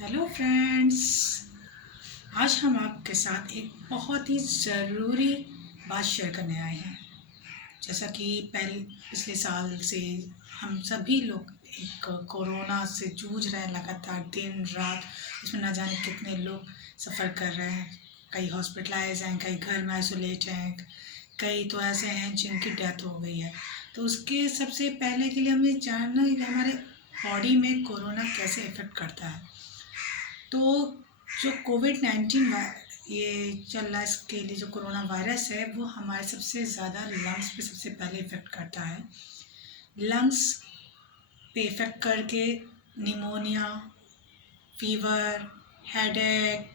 Hello friends. आज हम आपके साथ एक बहुत ही ज़रूरी बात शेयर करने आए हैं। जैसा कि पिछले साल से हम सभी लोग एक कोरोना से जूझ रहे हैं, लगातार दिन रात। इसमें ना जाने कितने लोग सफ़र कर रहे हैं। कई हॉस्पिटलाइज हैं, कई घर में आइसोलेट हैं, कई तो ऐसे हैं जिनकी डेथ हो गई है। तो उसके सबसे पहले के लिए हमें जानना है कि हमारे बॉडी में कोरोना कैसे इफ़ेक्ट करता है। तो जो कोविड-19 ये चल रहा है, इसके लिए जो कोरोना वायरस है वो हमारे सबसे ज़्यादा लंग्स पे सबसे पहले इफ़ेक्ट करता है। लंग्स पे इफ़ेक्ट करके निमोनिया, फीवर, हेडेक,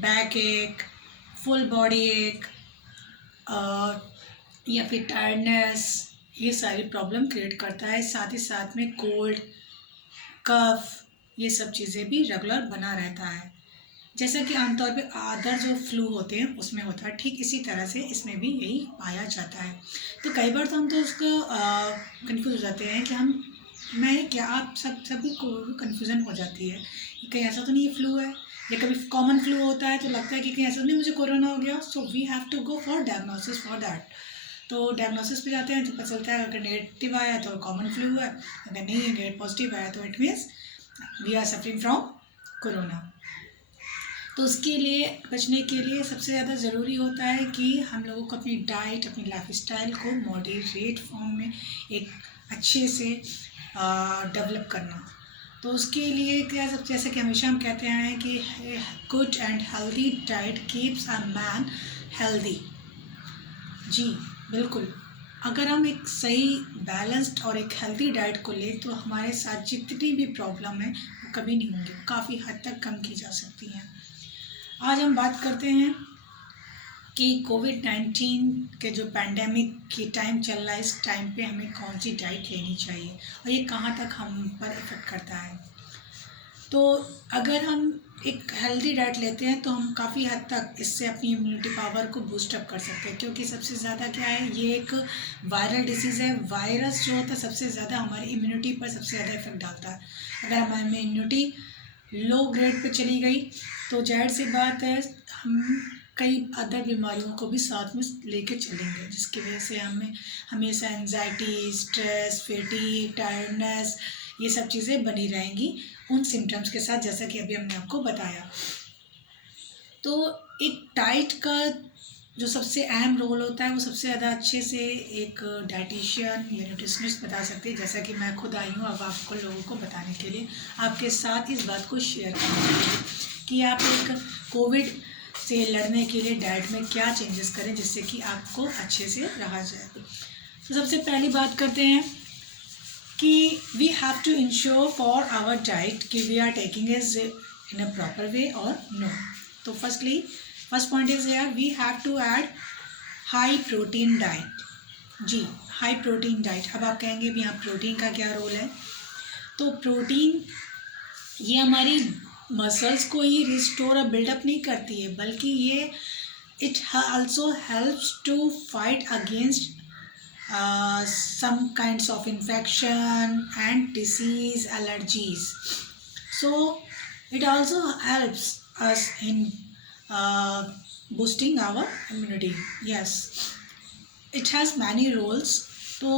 बैक एक, फुल बॉडी एक या फिर टायर्डनेस, ये सारी प्रॉब्लम क्रिएट करता है। साथ ही साथ में कोल्ड, कफ, ये सब चीज़ें भी रेगुलर बना रहता है। जैसा कि आमतौर पे अदर जो फ्लू होते हैं उसमें होता है, ठीक इसी तरह से इसमें भी यही पाया जाता है। तो कई बार तो हम तो उसको कंफ्यूज हो जाते हैं कि मैं क्या, आप सभी को कन्फ्यूज़न हो जाती है कि कहीं ऐसा तो नहीं फ्लू है, या कभी कॉमन फ्लू होता है तो लगता है कि कहीं ऐसा तो नहीं मुझे कोरोना हो गया। So we have to go for diagnosis for that. तो डायग्नोसिस पे जाते हैं तो पता चलता है अगर नेगेटिव आया तो कॉमन फ्लू है, अगर नहीं पॉजिटिव आया तो it means we are suffering from corona. तो उसके लिए बचने के लिए सबसे ज़्यादा ज़रूरी होता है कि हम लोगों को अपनी डाइट, अपनी लाइफस्टाइल को मॉडरेट फॉर्म में एक अच्छे से डेवलप करना। तो उसके लिए क्या, सब जैसे कि हमेशा हम कहते हैं कि good and healthy diet keeps a man healthy. जी बिल्कुल। अगर हम एक सही बैलेंस्ड और एक हेल्दी डाइट को लें तो हमारे साथ जितनी भी प्रॉब्लम है वो कभी नहीं होंगी, काफ़ी हद तक कम की जा सकती हैं। आज हम बात करते हैं कि कोविड-19 के जो पैंडेमिक की टाइम चल रहा है, इस टाइम पे हमें कौन सी डाइट लेनी चाहिए और ये कहाँ तक हम पर इफ़ेक्ट करता है। तो अगर हम एक हेल्दी डाइट लेते हैं तो हम काफ़ी हद तक इससे अपनी इम्यूनिटी पावर को बूस्ट अप कर सकते हैं, क्योंकि सबसे ज़्यादा क्या है, ये एक वायरल डिसीज़ है। वायरस जो होता है सबसे ज़्यादा हमारी इम्यूनिटी पर सबसे ज़्यादा इफेक्ट डालता है। अगर हमारी इम्यूनिटी लो ग्रेड पे चली गई तो जाहिर सी बात है हम कई अदर बीमारियों को भी साथ में लेके चलेंगे, जिसकी वजह से हमें हमेशा एंजाइटी, स्ट्रेस, फैटीग, टायर्डनेस, ये सब चीज़ें बनी रहेंगी उन सिम्टम्स के साथ, जैसा कि अभी हमने आपको बताया। तो एक डाइट का जो सबसे अहम रोल होता है वो सबसे ज़्यादा अच्छे से एक डाइटिशियन या न्यूट्रिशनिस्ट बता सकती है। जैसा कि मैं खुद आई हूँ अब आपको लोगों को बताने के लिए, आपके साथ इस बात को शेयर करने के लिए कि आप एक कोविड से लड़ने के लिए डाइट में क्या चेंजेस करें जिससे कि आपको अच्छे से रहा जाए। तो सबसे पहली बात करते हैं कि we have to ensure for our diet कि we are taking is in a proper way और नो। तो फर्स्ट पॉइंट इज यार we have to add high protein diet. जी, हाई प्रोटीन डाइट। अब आप कहेंगे भी यहाँ प्रोटीन का क्या रोल है। तो प्रोटीन ये हमारी मसल्स को ही रिस्टोर और बिल्डअप नहीं करती है, बल्कि ये it also helps to fight against some kinds of infection and disease, allergies. So it also helps us in boosting our immunity. Yes, it has many roles. तो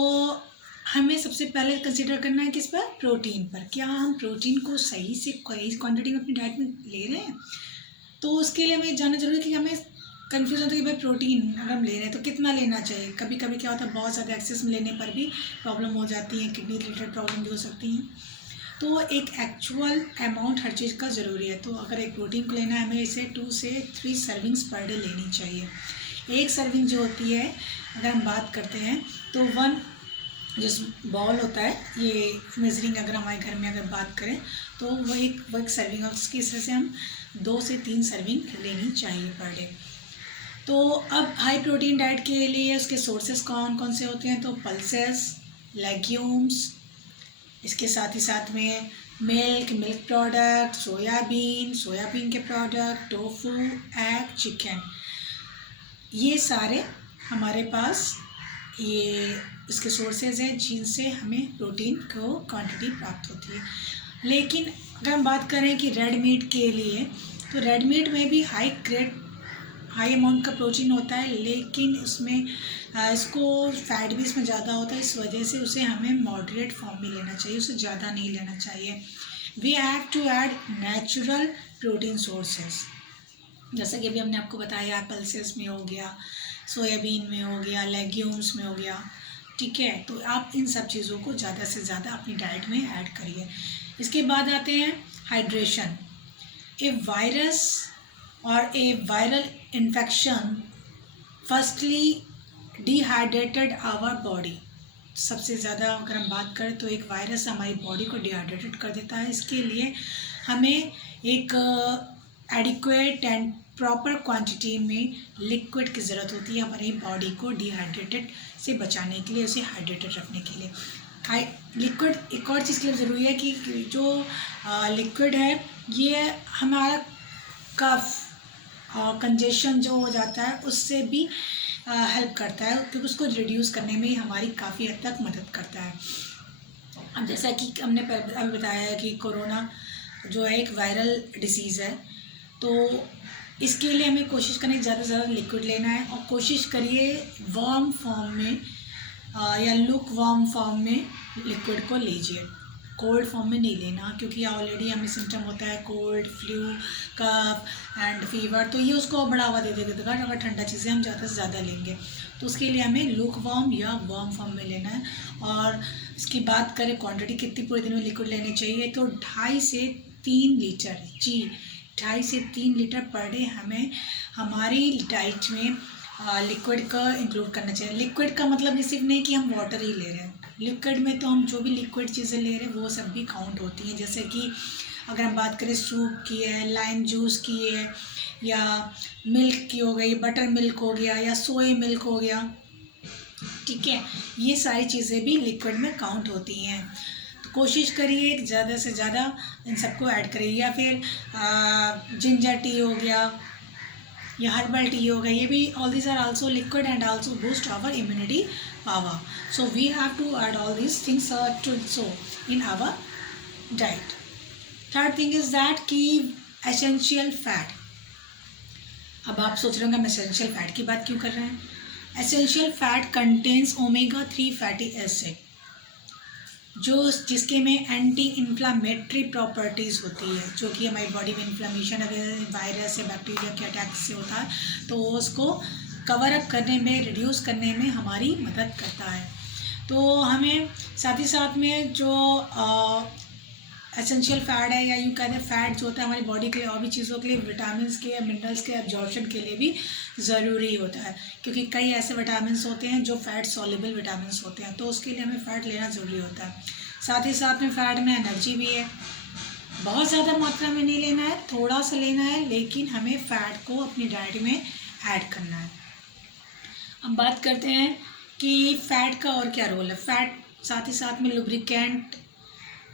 हमें सबसे पहले कंसिडर करना है किस पर, प्रोटीन पर। क्या हम प्रोटीन को सही से क्वांटिटी में अपनी डाइट में ले रहे हैं। तो उसके लिए हमें जानना जरूरी है कि हमें कन्फ्यूज़न होता है कि भाई प्रोटीन अगर हम ले रहे हैं तो कितना लेना चाहिए। कभी कभी क्या होता है, बहुत ज़्यादा एक्सेस में लेने पर भी प्रॉब्लम हो जाती है, किडनी रिलेटेड प्रॉब्लम भी हो सकती हैं। तो एक एक्चुअल अमाउंट हर चीज़ का ज़रूरी है। तो अगर एक प्रोटीन को लेना है हमें इसे 2 से 3 सर्विंग्स पर डे लेनी चाहिए। एक सर्विंग जो होती है, अगर हम बात करते हैं तो 1 जो बॉल होता है, ये मेजरिंग अगर हमारे घर में अगर बात करें तो वो एक सर्विंग है। उसकी तरह से हम 2 से 3 सर्विंग लेनी चाहिए पर डे। तो अब हाई प्रोटीन डाइट के लिए उसके सोर्सेस कौन कौन से होते हैं, तो पल्सेस, लेग्यूम्स, इसके साथ ही साथ में मिल्क प्रोडक्ट, सोयाबीन के प्रोडक्ट, टोफू, एग, चिकन, ये सारे हमारे पास ये इसके सोर्सेज हैं जिनसे हमें प्रोटीन को क्वांटिटी प्राप्त होती है। लेकिन अगर हम बात करें कि रेड मीट के लिए, तो रेड मीट में भी हाई अमाउंट का प्रोटीन होता है, लेकिन इसमें इसको फैट भी इसमें ज़्यादा होता है, इस वजह से उसे हमें मॉडरेट फॉर्म में लेना चाहिए, उसे ज़्यादा नहीं लेना चाहिए। We have to add natural protein sources, जैसा कि अभी हमने आपको बताया पल्सेस में हो गया, सोयाबीन में हो गया, लेग्यूम्स में हो गया, ठीक है। तो आप इन सब चीज़ों को ज़्यादा से ज़्यादा अपनी डाइट में ऐड करिए। इसके बाद आते हैं हाइड्रेशन। ए वायरस और a viral infection firstly dehydrated our body. सबसे ज़्यादा अगर हम बात करें तो एक वायरस हमारी बॉडी को डिहाइड्रेटेड कर देता है। इसके लिए हमें एक एडिक्वेट एंड प्रॉपर क्वांटिटी में लिक्विड की ज़रूरत होती है हमारी बॉडी को डिहाइड्रेटेड से बचाने के लिए, उसे हाइड्रेटेड रखने के लिए। लिक्विड एक और चीज़ के लिए ज़रूरी है कि जो लिक्विड है ये हमारा कफ और कंजेशन जो हो जाता है उससे भी हेल्प करता है, क्योंकि उसको रिड्यूस करने में हमारी काफ़ी हद तक मदद करता है। अब जैसा कि हमने अभी बताया है कि कोरोना जो है एक वायरल डिसीज़ है, तो इसके लिए हमें कोशिश करनी ज़्यादा से ज़्यादा लिक्विड लेना है, और कोशिश करिए वार्म फॉर्म में या लुक वार्म फॉर्म में लिक्विड को लीजिए, कोल्ड फॉर्म में नहीं लेना, क्योंकि ऑलरेडी हमें सिम्टम होता है cold, flu, cough and fever, तो ये उसको बढ़ावा दे देगा अगर ठंडा चीज़ें हम ज़्यादा से ज़्यादा लेंगे। तो उसके लिए हमें लुक वार्म या वार्म फॉर्म में लेना है। और इसकी बात करें क्वांटिटी कितनी पूरे दिन में लिक्विड लेनी चाहिए, तो 2.5 से 3 लीटर, जी 2.5 से 3 लीटर पर डे हमें हमारी डाइट में लिक्विड का इंक्लूड करना चाहिए। लिक्विड का मतलब ये सिर्फ नहीं कि हम वाटर ही ले रहे हैं, लिक्विड में तो हम जो भी लिक्विड चीज़ें ले रहे हैं वो सब भी काउंट होती हैं। जैसे कि अगर हम बात करें सूप की है, लाइम जूस की है, या मिल्क की हो गई, बटर मिल्क हो गया, या सोया मिल्क हो गया, ठीक है, ये सारी चीज़ें भी लिक्विड में काउंट होती हैं। तो कोशिश करिए ज़्यादा से ज़्यादा इन सबको ऐड करिए। या फिर जिंजर टी हो गया या हर्बल टी हो गया, ये भी all these are also liquid and also boost our immunity power. So we have to add all these things to so in our diet. Third thing is that कि essential fat. अब आप सोच रहे होंगे हम एसेंशियल फैट की बात क्यों कर रहे हैं। Essential fat contains omega 3 fatty acid, जिसके में एंटी इन्फ्लामेटरी प्रॉपर्टीज़ होती है, जो कि हमारी बॉडी में इन्फ्लामेशन अगर वायरस या बैक्टीरिया के अटैक से होता है तो उसको कवर अप करने में, रिड्यूस करने में हमारी मदद करता है। तो हमें साथ ही साथ में जो एसेंशियल फैट है, या यूँ कहते हैं फैट जो होता है हमारी बॉडी के लिए और भी चीज़ों के लिए, विटामिन के, मिनरल्स के एब्जॉर्प्शन के लिए भी ज़रूरी होता है, क्योंकि कई ऐसे विटामिन होते हैं जो फैट सॉल्युबल विटामिन होते हैं, तो उसके लिए हमें फ़ैट लेना ज़रूरी होता है। साथ ही साथ में फ़ैट में एनर्जी भी है, बहुत ज़्यादा मात्रा में नहीं लेना है, थोड़ा सा लेना है, लेकिन हमें फ़ैट को अपनी डाइट में ऐड करना है। अब बात करते हैं कि फ़ैट का और क्या रोल है। फ़ैट साथ ही साथ में लुब्रिकेंट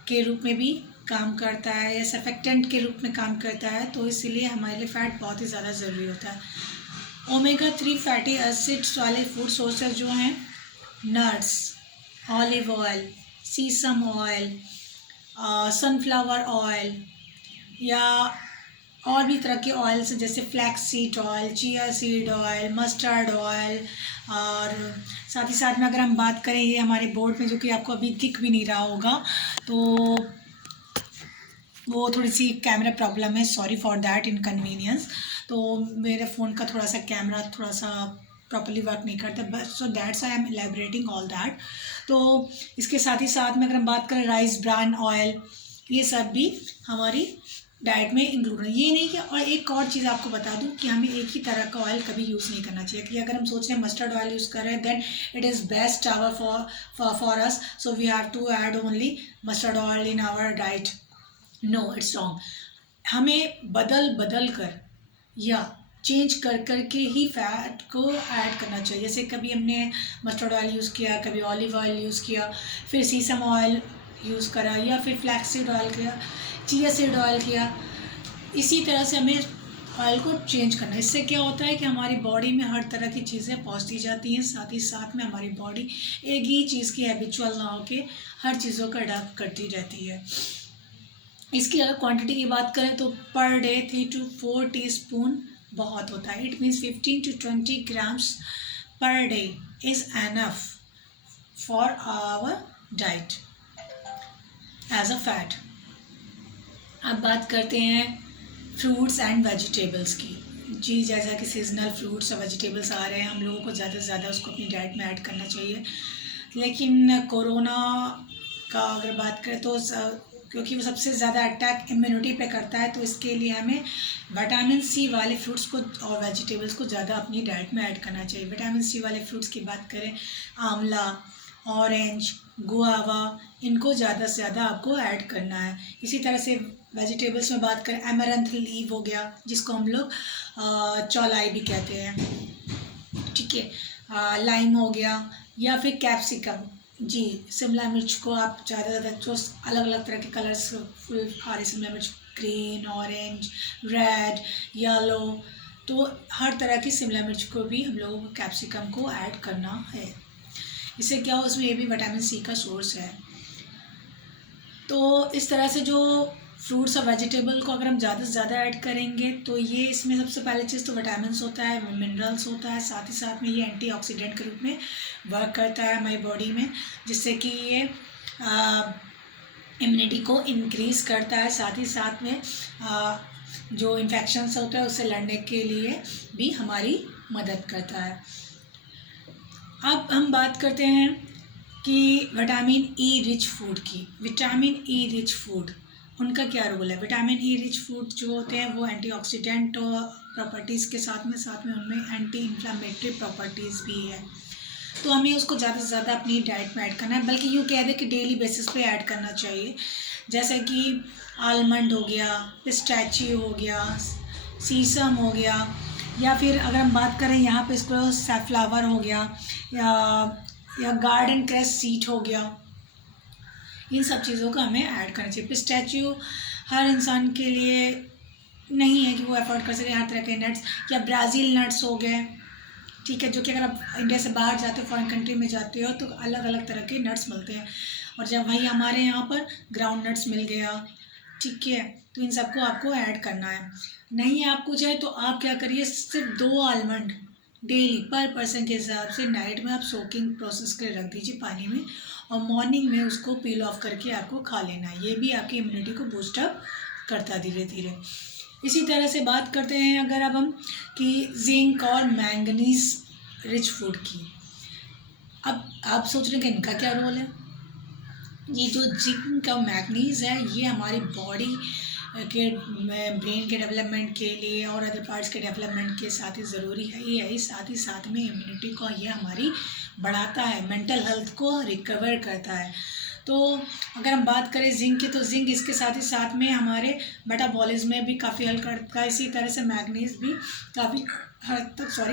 के रूप में भी काम करता है, या सर्फेक्टेंट के रूप में काम करता है, तो इसीलिए हमारे लिए फ़ैट बहुत ही ज़्यादा ज़रूरी होता है। ओमेगा 3 फैटी एसिड्स वाले फूड सोर्सेज जो हैं, नट्स, ऑलिव ऑयल, सीसम ऑयल, सनफ्लावर ऑयल, या और भी तरह के ऑयल्स जैसे flax seed oil, chia seed oil, mustard oil, और साथ ही साथ में अगर हम बात करें, ये हमारे बोर्ड में जो कि आपको अभी दिख भी नहीं रहा होगा, तो वो थोड़ी सी कैमरा प्रॉब्लम है, सॉरी फॉर दैट इनकन्वीनियंस। तो मेरे फ़ोन का थोड़ा सा कैमरा थोड़ा सा प्रॉपर्ली वर्क नहीं करता, बस so that's I am elaborating all that. तो इसके साथ ही साथ में अगर हम बात करें राइस ब्रान ऑयल, ये सब भी हमारी डाइट में इंक्लूड है। ये नहीं कि, और एक और चीज़ आपको बता दूं कि हमें एक ही तरह का ऑयल कभी यूज़ नहीं करना चाहिए, कि अगर हम सोच रहे हैं मस्टर्ड ऑयल यूज़ कर रहे हैं then it is best our for us, so we have to add only mustard oil in our diet. No, it's wrong. हमें बदल कर या चेंज कर के ही फैट को ऐड करना चाहिए। जैसे कभी हमने मस्टर्ड ऑयल यूज़ किया, कभी ऑलिव ऑयल यूज़ किया, फिर सीसम ऑयल यूज़ करा, या फिर फ्लैक्स सीड ऑयल किया, चिया सीड ऑयल किया। इसी तरह से हमें ऑयल को चेंज करना है। इससे क्या होता है कि हमारी बॉडी में हर तरह की चीज़ें पहुंचती जाती हैं, साथ ही साथ में हमारी बॉडी एक ही चीज़ की हैबिचुअल ना होकर हर चीज़ों का अडॉप्ट करती रहती है। इसकी अगर क्वांटिटी की बात करें तो पर डे 3 to 4 टीस्पून बहुत होता है। It means 15 to 20 grams per day is enough for our diet as a fat. अब बात करते हैं फ्रूट्स एंड वेजिटेबल्स की। जी, जैसा कि सीजनल फ्रूट्स और वेजिटेबल्स आ रहे हैं, हम लोगों को ज़्यादा से ज़्यादा उसको अपनी डाइट में ऐड करना चाहिए। लेकिन कोरोना का अगर बात करें तो क्योंकि वो सबसे ज़्यादा अटैक इम्यूनिटी पे करता है, तो इसके लिए हमें विटामिन सी वाले फ्रूट्स को और वेजिटेबल्स को ज़्यादा अपनी डाइट में ऐड करना चाहिए। विटामिन सी वाले फ्रूट्स की बात करें, आंवला, ऑरेंज, गुआवा, इनको ज़्यादा से ज़्यादा आपको ऐड करना है। इसी तरह से वेजिटेबल्स में बात करें, एमरंथ लीव हो गया, जिसको हम लोग चौलाई भी कहते हैं, ठीक है, लाइम हो गया, या फिर कैप्सिकम। जी, शिमला मिर्च को आप ज़्यादा ज़्यादा जो अलग अलग तरह के कलर्स फुल आ रहे, शिमला मिर्च ग्रीन, ऑरेंज, रेड, येलो, तो हर तरह की शिमला मिर्च को भी हम लोगों को कैप्सिकम को ऐड करना है। इससे क्या हो, उसमें ये भी विटामिन सी का सोर्स है। तो इस तरह से जो फ्रूट्स और वेजिटेबल को अगर हम ज़्यादा से ज़्यादा ऐड करेंगे तो ये इसमें सबसे पहले चीज़ तो विटामिन्स होता है, मिनरल्स होता है, साथ ही साथ में ये एंटीऑक्सीडेंट के रूप में वर्क करता है हमारी बॉडी में, जिससे कि ये इम्यूनिटी को इंक्रीज़ करता है। साथ ही साथ में जो इन्फेक्शंस होते हैं उससे लड़ने के लिए भी हमारी मदद करता है। अब हम बात करते हैं कि विटामिन ई रिच फूड की। विटामिन ई रिच फूड, उनका क्या रोल है? विटामिन ई रिच फूड जो होते हैं वो एंटीऑक्सीडेंट प्रॉपर्टीज़ के साथ में उनमें एंटी इन्फ्लामेटरी प्रॉपर्टीज़ भी है। तो हमें उसको ज़्यादा से ज़्यादा अपनी डाइट में ऐड करना है, बल्कि यूँ कह दें कि डेली बेसिस पे ऐड करना चाहिए। जैसे कि आलमंड हो गया, पिस्ताचियो हो गया, सीसम हो गया, या फिर अगर हम बात करें यहाँ पे इसको सैफ्लावर हो गया, या गार्डन क्रश सीड हो गया, इन सब चीज़ों को हमें ऐड करना चाहिए। पिस्ताचियो हर इंसान के लिए नहीं है कि वो अफोर्ड कर सके। हर तरह के नट्स, या ब्राज़ील नट्स हो गए, ठीक है, जो कि अगर आप इंडिया से बाहर जाते हो, फॉरेन कंट्री में जाते हो, तो अलग अलग तरह के नट्स मिलते हैं, और जब वही हमारे यहाँ पर ग्राउंड नट्स मिल गया, ठीक है, तो इन सबको आपको ऐड करना है। नहीं आपको चाहे तो आप क्या करिए, सिर्फ 2 आलमंड डेली पर पर्सन के हिसाब से नाइट में आप सोकिंग प्रोसेस के रख दीजिए पानी में, और मॉर्निंग में उसको पील ऑफ करके आपको खा लेना है। ये भी आपकी इम्यूनिटी को बूस्ट अप करता धीरे धीरे। इसी तरह से बात करते हैं अगर अब हम कि जिंक और मैंगनीज रिच फूड की। अब आप सोच रहे हैं कि इनका क्या रोल है? ये जो जिंक और मैंगनीज है, ये हमारी बॉडी के ब्रेन के डेवलपमेंट के लिए और अदर पार्ट्स के डेवलपमेंट के साथ ही ज़रूरी है ही है। साथ ही साथ में इम्यूनिटी को ये हमारी बढ़ाता है, मेंटल हेल्थ को रिकवर करता है। तो अगर हम बात करें जिंक की, तो जिंक इसके साथ ही साथ में हमारे मेटाबॉलिज्म में भी काफ़ी हेल्प करता है। इसी तरह से मैग्नीज भी काफ़ी हद तक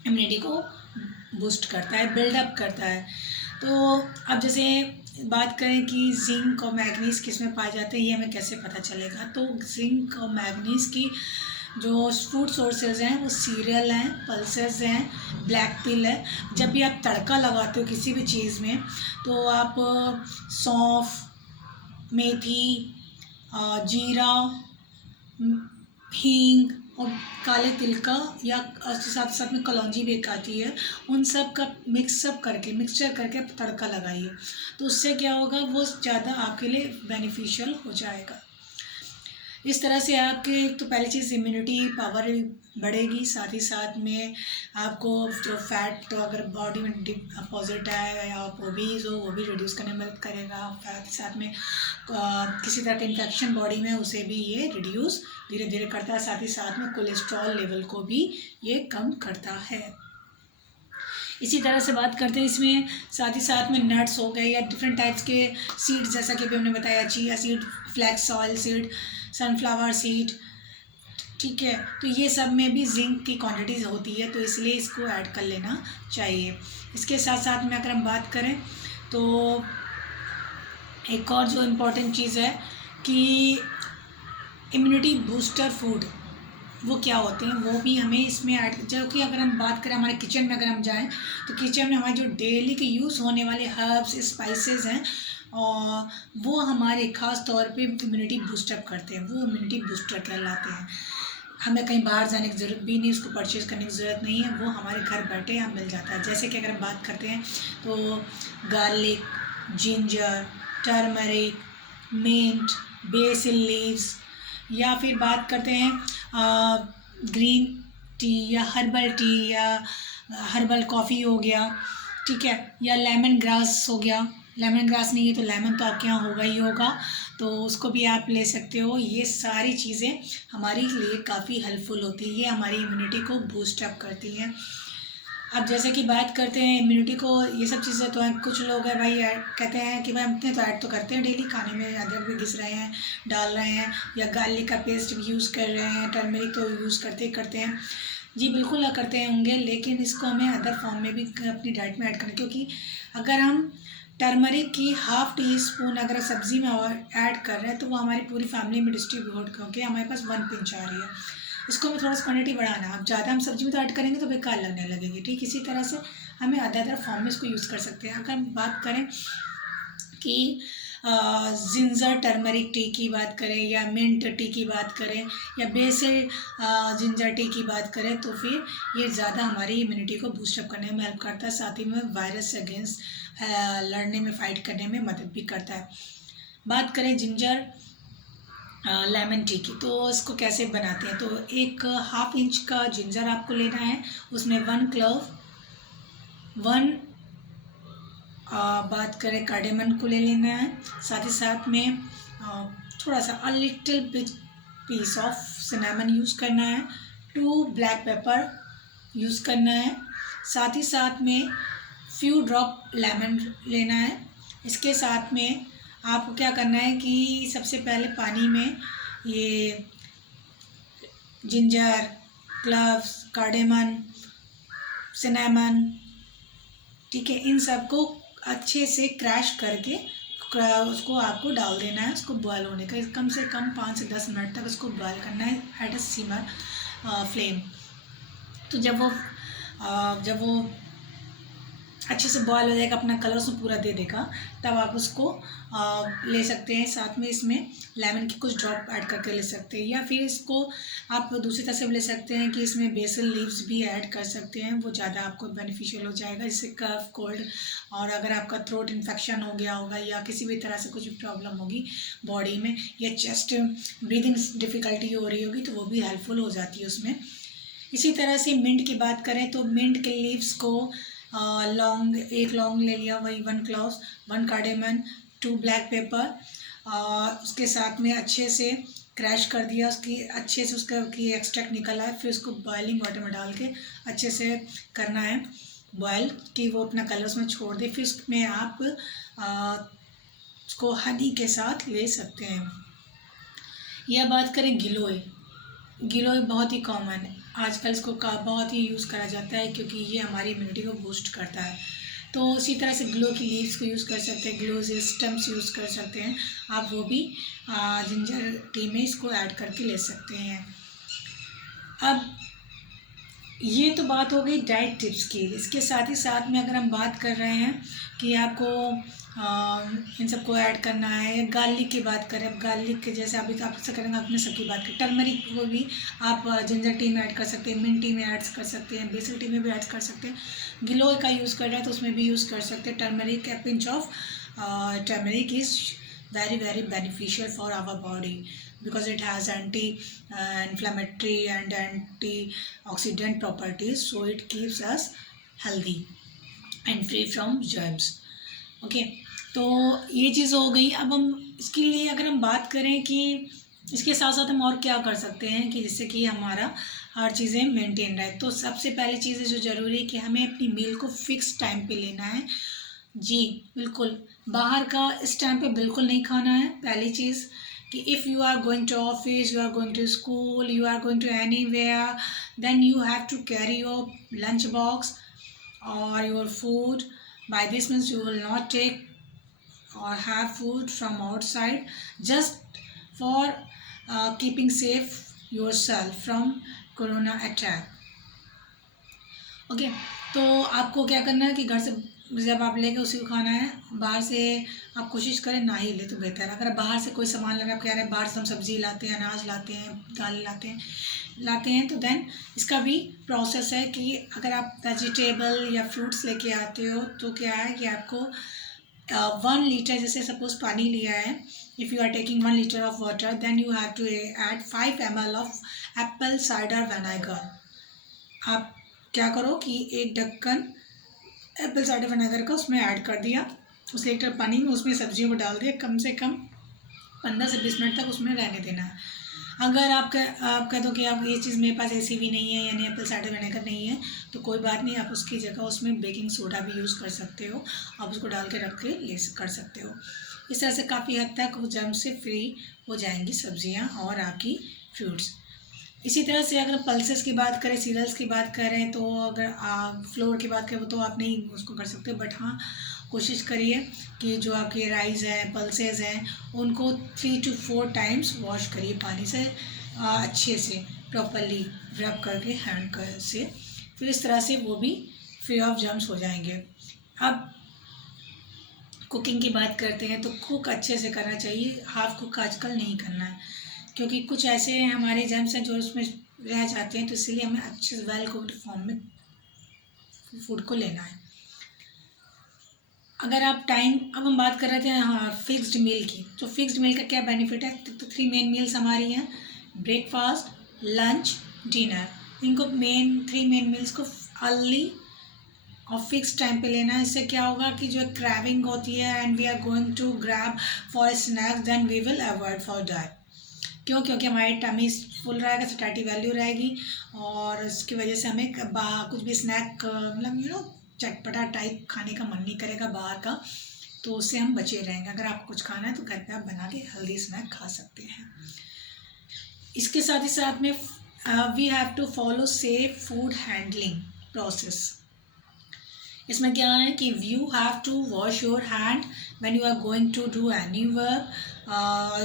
इम्यूनिटी को बूस्ट करता है, बिल्डअप करता है। तो अब जैसे बात करें कि जिंक और मैग्नीज़ किस में पाए जाते हैं, ये हमें कैसे पता चलेगा? तो जिंक और मैग्नीज़ की जो फूड सोर्सेज हैं वो सीरियल हैं, पल्सेस हैं, ब्लैक पिल है। जब भी आप तड़का लगाते हो किसी भी चीज़ में, तो आप सौंफ, मेथी, जीरा, हींग और काले तिल का, या साथ साथ में कलौंजी भी एक आती है, उन सब का मिक्सचर करके आप तड़का लगाइए। तो उससे क्या होगा, वो ज़्यादा आपके लिए बेनिफिशियल हो जाएगा। इस तरह से आपके तो पहली चीज़ इम्यूनिटी पावर बढ़ेगी, साथ ही साथ में आपको जो फैट तो अगर बॉडी में डिपॉजिट है या आप ओबीज हो, वो भी रिड्यूस करने में मदद करेगा। साथ ही साथ में किसी तरह का इन्फेक्शन बॉडी में, उसे भी ये रिड्यूस धीरे धीरे करता है। साथ ही साथ में कोलेस्ट्रॉल लेवल को भी ये कम करता है। इसी तरह से बात करते हैं इसमें साथ ही साथ में नट्स हो गए, या डिफरेंट टाइप्स के सीड्स, जैसा कि अभी हमने बताया, chia seed, flax oil seed, sunflower seed, ठीक है, तो ये सब में भी जिंक की क्वांटिटीज़ होती है, तो इसलिए इसको ऐड कर लेना चाहिए। इसके साथ साथ में अगर हम बात करें तो एक और जो इम्पोर्टेंट चीज़ है कि इम्यूनिटी बूस्टर फूड वो क्या होते हैं, वो भी हमें इसमें ऐड, जो कि अगर हम बात करें हमारे किचन में, अगर हम जाएं तो किचन में हमारे जो डेली के यूज़ होने वाले हर्ब्स, स्पाइसेस हैं, और वो हमारे ख़ास तौर पे इम्यूनिटी बूस्टअप करते हैं, वो इम्यूनिटी बूस्टर कहलाते हैं। हमें कहीं बाहर जाने की ज़रूरत भी नहीं, उसको परचेज़ करने की ज़रूरत नहीं है, वो हमारे घर बैठे हम मिल जाता है। जैसे कि अगर हम बात करते हैं तो garlic, ginger, turmeric, mint, basil leaves, या फिर बात करते हैं ग्रीन टी या हर्बल कॉफ़ी हो गया, ठीक है, या लेमन ग्रास हो गया। लेमन ग्रास नहीं है तो लेमन तो आपके यहाँ होगा ही होगा, तो उसको भी आप ले सकते हो। ये सारी चीज़ें हमारे लिए काफ़ी हेल्पफुल होती हैं, ये हमारी इम्यूनिटी को बूस्ट अप करती हैं। अब जैसे कि बात करते हैं इम्यूनिटी को, ये सब चीज़ें तो हैं, कुछ लोग हैं भाई कहते हैं कि भाई हम इतने तो ऐड तो करते हैं डेली खाने में, अदरक भी घिस रहे हैं, डाल रहे हैं, या गार्लिक का पेस्ट भी यूज़ कर रहे हैं, टर्मरिक तो यूज़ करते ही करते हैं। जी बिल्कुल करते हैं होंगे, लेकिन इसको हमें अदर फॉर्म में भी अपनी डाइट में ऐड करना, क्योंकि अगर हम टर्मरिक की हाफ़ टी स्पून अगर सब्ज़ी में और ऐड कर रहे हैं तो वो हमारी पूरी फैमिली में डिस्ट्रीब्यूट करके हमारे पास 1 पिंच आ रही है। इसको हमें थोड़ा सा क्वांटिटी बढ़ाना है। अब ज़्यादा हम सब्ज़ी में तो ऐड करेंगे तो बेकार लगने लगेगी, ठीक इसी तरह से हमें अदर फॉर्म में इसको यूज़ कर सकते हैं। अगर हम बात करें कि जिंजर टर्मरिक टी की बात करें, या मिंट टी की बात करें, या बेसिल जिंजर टी की बात करें, तो फिर ये ज़्यादा हमारी इम्यूनिटी को बूस्टअप करने में हेल्प करता है, साथ ही में वायरस से अगेंस्ट लड़ने में, फाइट करने में मदद भी करता है। बात करें जिंजर लेमन टी की, तो इसको कैसे बनाते हैं, तो एक 1/2 इंच का जिंजर आपको लेना है, उसमें 1 क्लव, 1 बात करें कार्डेमन को ले लेना है, साथ ही साथ में थोड़ा सा little bit piece of cinnamon use करना है, 2 ब्लैक पेपर यूज़ करना है, साथ ही साथ में फ्यू ड्रॉप लेमन लेना है। इसके साथ में आपको क्या करना है कि सबसे पहले पानी में ये जिंजर, क्लव्स, कार्डेमन, सिनेमन, ठीक है, इन सब को अच्छे से क्रैश करके उसको आपको डाल देना है। उसको बॉयल होने का कम से कम 5 से 10 मिनट तक उसको बॉयल करना है एट अ सिमर फ्लेम। तो जब वो अच्छे से बॉयल हो जाएगा, अपना कलर उसमें पूरा दे देगा, तब आप उसको ले सकते हैं। साथ में इसमें लेमन की कुछ ड्रॉप ऐड करके ले सकते हैं, या फिर इसको आप दूसरी तरह से भी ले सकते हैं कि इसमें बेसिल लीव्स भी ऐड कर सकते हैं, वो ज़्यादा आपको बेनिफिशियल हो जाएगा। इससे कफ, कोल्ड, और अगर आपका थ्रोट इन्फेक्शन हो गया होगा या किसी भी तरह से कुछ भी प्रॉब्लम होगी बॉडी में, या चेस्ट ब्रीदिंग डिफ़िकल्टी हो रही होगी, तो वो भी हेल्पफुल हो जाती है उसमें। इसी तरह से मिंट की बात करें तो मिंट के लीव्स को एक लौंग ले लिया, वही 1 क्लॉव, 1 कार्डेमन, 2 ब्लैक पेपर, उसके साथ में अच्छे से क्रैश कर दिया, उसकी अच्छे से उसका की एक्सट्रैक्ट निकला है। फिर उसको बॉइलिंग वाटर में डाल के अच्छे से करना है बॉयल, कि वो अपना कलर उसमें छोड़ दे। फिर उसमें आप उसको हनी के साथ ले सकते हैं। यह बात करें गिलोय, गिलोय बहुत ही कॉमन है आजकल, इसको बहुत ही यूज़ करा जाता है क्योंकि ये हमारी इम्यूनिटी को बूस्ट करता है। तो उसी तरह से ग्लो की लीव्स को यूज़ कर सकते हैं, ग्लो से स्टम्स यूज़ कर सकते हैं आप, वो भी जिंजर टी में इसको ऐड करके ले सकते हैं। अब ये तो बात हो गई डाइट टिप्स की। इसके साथ ही साथ में अगर हम बात कर रहे हैं कि आपको इन सबको ऐड करना है, गार्लिक की बात करें, अब गार्लिक के जैसे अभी तो आपसे करेंगे, अपने सबकी बात करें, टर्मरिक को भी आप जिंजर टी में ऐड कर सकते हैं, मिंट टी में ऐड कर सकते हैं, बेसिल टी में भी ऐड कर सकते हैं। गिलोय का यूज़ कर रहे हैं तो उसमें भी यूज़ कर सकते हैं। Turmeric, A pinch of turmeric is very very beneficial for our body because it has anti-inflammatory and antioxidant properties, so it keeps us healthy and free from germs. Okay, तो ये चीज़ हो गई। अब हम इसके लिए अगर हम बात करें कि इसके साथ साथ हम और क्या कर सकते हैं कि जिससे कि हमारा हर चीज़ें मेंटेन रहे, तो सबसे पहली चीज़ जो ज़रूरी है कि हमें अपनी मील को फिक्स टाइम पे लेना है। जी बिल्कुल, बाहर का इस टाइम पे बिल्कुल नहीं खाना है। पहली चीज़ कि if you are going to office, you are going to school, you are going to anywhere, then you have to carry your lunch box or your food. By this means you will not take or have food from outside, just for keeping safe yourself from corona attack. Okay, तो आपको क्या करना है कि घर से जब आप लेके उसी को खाना है, बाहर से आप कोशिश करें ना ही ले तो बेहतर है। अगर बाहर से कोई सामान ला रहे हैं, आप कह रहे हैं बाहर से हम सब्ज़ी लाते हैं, अनाज लाते हैं, दाल लाते हैं तो देन इसका भी प्रोसेस है कि अगर आप वेजिटेबल या फ्रूट्स लेके आते हो तो क्या है कि आपको 1 लीटर, जैसे सपोज पानी लिया है, if you are taking 1 litre of water, then you have to add 5 ml of apple cider vinegar. आप क्या करो कि 1 ढक्कन एप्पल साइडर विनेगर का उसमें ऐड कर दिया, उस 1 लीटर पानी में, उसमें सब्जियों को डाल दिया, कम से कम 15 से 20 मिनट तक उसमें रहने देना है। अगर आप कह दो कि आप ये चीज़ मेरे पास ऐसी भी नहीं है, यानी एप्पल साइडर विनेगर नहीं है, तो कोई बात नहीं, आप उसकी जगह उसमें बेकिंग सोडा भी यूज़ कर सकते हो, आप उसको डाल के रख के कर सकते हो। इस तरह से काफ़ी हद तक वो जर्म से फ्री हो जाएंगी सब्जियां और आपकी फ्रूट्स। इसी तरह से अगर पल्सेस की बात करें, सीरियल्स की बात करें, तो अगर आप फ्लोर की बात करें तो आप नहीं उसको कर सकते, बट हाँ कोशिश करिए कि जो आपके राइस हैं, पल्सेस हैं, उनको 3 to 4 टाइम्स वॉश करिए पानी से, अच्छे से प्रॉपरली रब करके हैंड से, फिर इस तरह से वो भी फ्री ऑफ जर्म्स हो जाएंगे। अब कुकिंग की बात करते हैं तो कुक अच्छे से करना चाहिए, हाफ कुक आजकल नहीं करना है, क्योंकि कुछ ऐसे हमारे जर्म्स हैं जो उसमें रह जाते हैं, तो इसलिए हमें अच्छे से वेल कुक्ड फॉर्म में फूड को लेना है। अगर आप टाइम, अब हम बात कर रहे थे हाँ फिक्स्ड मील की, तो फिक्स्ड मील का क्या बेनिफिट है, तो 3 मेन मील्स हमारी हैं, ब्रेकफास्ट, लंच, डिनर। इनको 3 मेन मील्स को अर्ली और फिक्स टाइम पे लेना है। इससे क्या होगा कि जो क्रेविंग होती है and we are going to grab for snacks, then we will avoid for that. क्यों? क्योंकि हमारी टमी फुल रहेगा, सैटिस्फैक्टरी वैल्यू रहेगी, और इसकी वजह से हमें कुछ भी स्नैक मतलब चटपटा टाइप खाने का मन नहीं करेगा बाहर का, तो उससे हम बचे रहेंगे। अगर आपको कुछ खाना है तो घर पे आप बना के हेल्दी स्नैक खा सकते हैं। इसके साथ ही साथ में we have to follow safe food handling process. इसमें क्या है कि you have to wash your hand when you are going to do any work,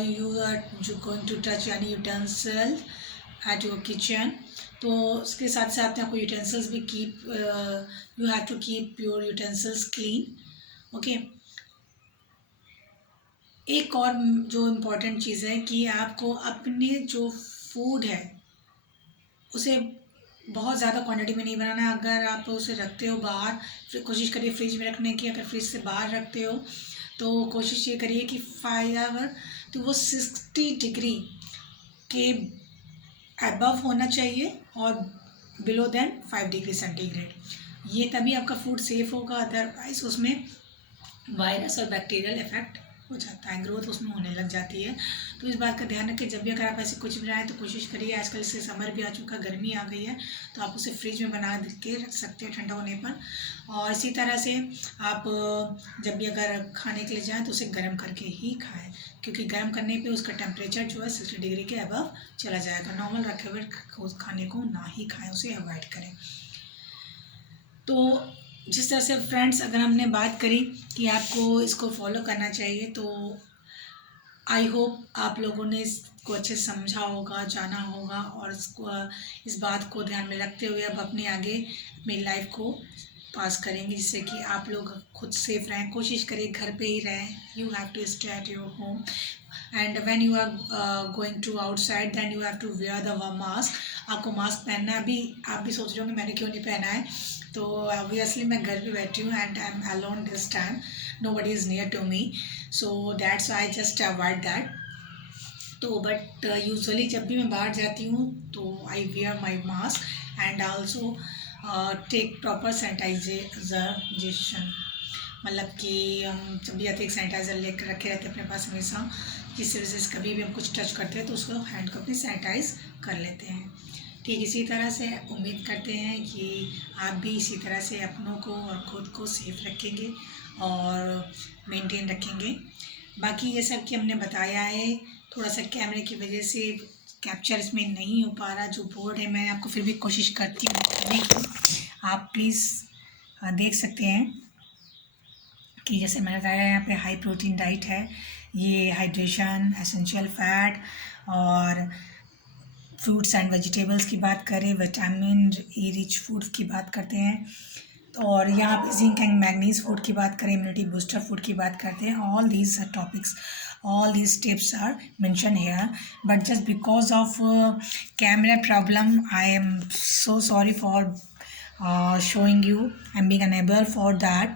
you are going to touch any utensil at your kitchen. तो उसके साथ साथ आपको utensils भी you have to keep your utensils clean. Okay, एक और जो important चीज़ है कि आपको अपने जो फूड है उसे बहुत ज़्यादा क्वांटिटी में नहीं बनाना है। अगर आप उसे रखते हो बाहर, फिर कोशिश करिए फ्रिज में रखने की। अगर फ्रिज से बाहर रखते हो तो कोशिश ये करिए कि 5 आवर तो वो 60 डिग्री के अबव होना चाहिए और बिलो देन 5 डिग्री सेंटीग्रेड। ये तभी आपका फूड सेफ होगा, अदरवाइज उसमें वायरस और बैक्टीरियल इफेक्ट हो जाता है, ग्रोथ उसमें होने लग जाती है। तो इस बात का ध्यान रखें, जब भी अगर आप ऐसे कुछ बनाएं तो कोशिश करिए, आजकल इससे समर भी आ चुका, गर्मी आ गई है, तो आप उसे फ्रिज में बना के रख सकते हैं ठंडा होने पर। और इसी तरह से आप जब भी अगर खाने के लिए जाएँ तो उसे गर्म करके ही खाएँ, क्योंकि गर्म करने पे उसका टेम्परेचर जो है 60 डिग्री के अबव चला जाएगा। नॉर्मल रखे हुए खाने को ना ही खाएँ, उसे अवॉइड करें। तो जिस तरह से फ्रेंड्स अगर हमने बात करी कि आपको इसको फॉलो करना चाहिए, तो आई होप आप लोगों ने इसको अच्छे से समझा होगा, जाना होगा, और इस बात को ध्यान में रखते हुए अब अपने आगे अपनी लाइफ को पास करेंगे, जिससे कि आप लोग खुद सेफ रहें। कोशिश करिए घर पे ही रहें, you have to stay at your home, and when you are going to outside then you have to wear the mask. आपको मास्क पहनना है। अभी आप भी सोच रहे होंगे मैंने क्यों नहीं पहना है, तो ऑब्वियसली मैं घर पे बैठी हूँ and I am alone this time, nobody is near to me, so that's why I just avoid that. तो बट यूजुअली जब भी मैं बाहर जाती हूँ तो I wear my mask and also take proper sanitization, मतलब कि हम जब भी जाते एक सैनिटाइज़र लेकर रखे रहते हैं अपने पास हमेशा, जिससे वजह से कभी भी हम कुछ टच करते हैं तो उसको हैंड को अपने सैनिटाइज कर लेते हैं। ठीक इसी तरह से उम्मीद करते हैं कि आप भी इसी तरह से अपनों को और ख़ुद को सेफ रखेंगे और मेंटेन रखेंगे। बाकी ये सब कि हमने बताया है, थोड़ा सा कैमरे की वजह से कैप्चर इसमें नहीं हो पा रहा, जो बोर्ड है मैं आपको फिर भी कोशिश करती हूँ करने की। आप प्लीज़ देख सकते हैं कि जैसे मैंने बताया यहाँ पे हाई प्रोटीन डाइट है, ये हाइड्रेशन, एसेंशियल फैट और फ्रूट्स एंड वेजिटेबल्स की बात करें, विटामिन ई रिच फूड्स की बात करते हैं, और यहाँ पे जिंक एंड मैग्नीज फूड की बात करें, इम्यूनिटी बूस्टर फूड की बात करते हैं, all these topics, all these tips are mentioned here, but just because of camera problem I am so sorry for showing you. I'm being unable for that,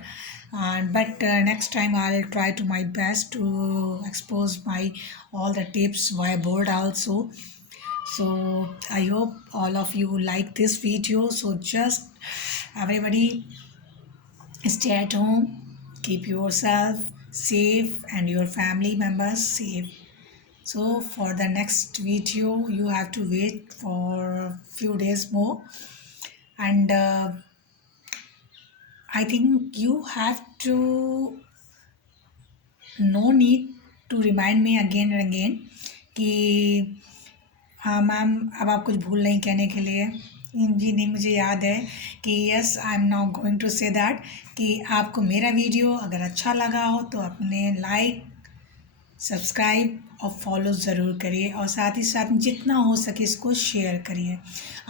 but next time I'll try to my best to expose my all the tips via board also. So I hope all of you like this video. So just everybody stay at home, keep yourself safe and your family members safe. So for the next video you have to wait for a few days more, and I think you have to, no need to remind me again and again कि हाँ ma'am अब आप कुछ भूल नहीं कहने के लिए। जी नहीं, मुझे याद है कि yes I am now going to say that कि आपको मेरा वीडियो अगर अच्छा लगा हो तो अपने लाइक, सब्सक्राइब और फॉलो ज़रूर करिए, और साथ ही साथ जितना हो सके इसको शेयर करिए।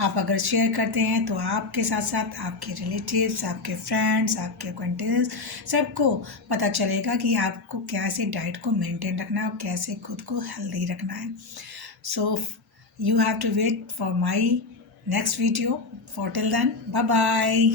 आप अगर शेयर करते हैं तो आपके साथ साथ आपके रिलेटिव्स, आपके फ्रेंड्स, आपके अक्वेंटेंस सबको पता चलेगा कि आपको कैसे डाइट को मेंटेन रखना है और कैसे खुद को हेल्दी रखना है। So you have to wait for my next video. For till then, bye bye.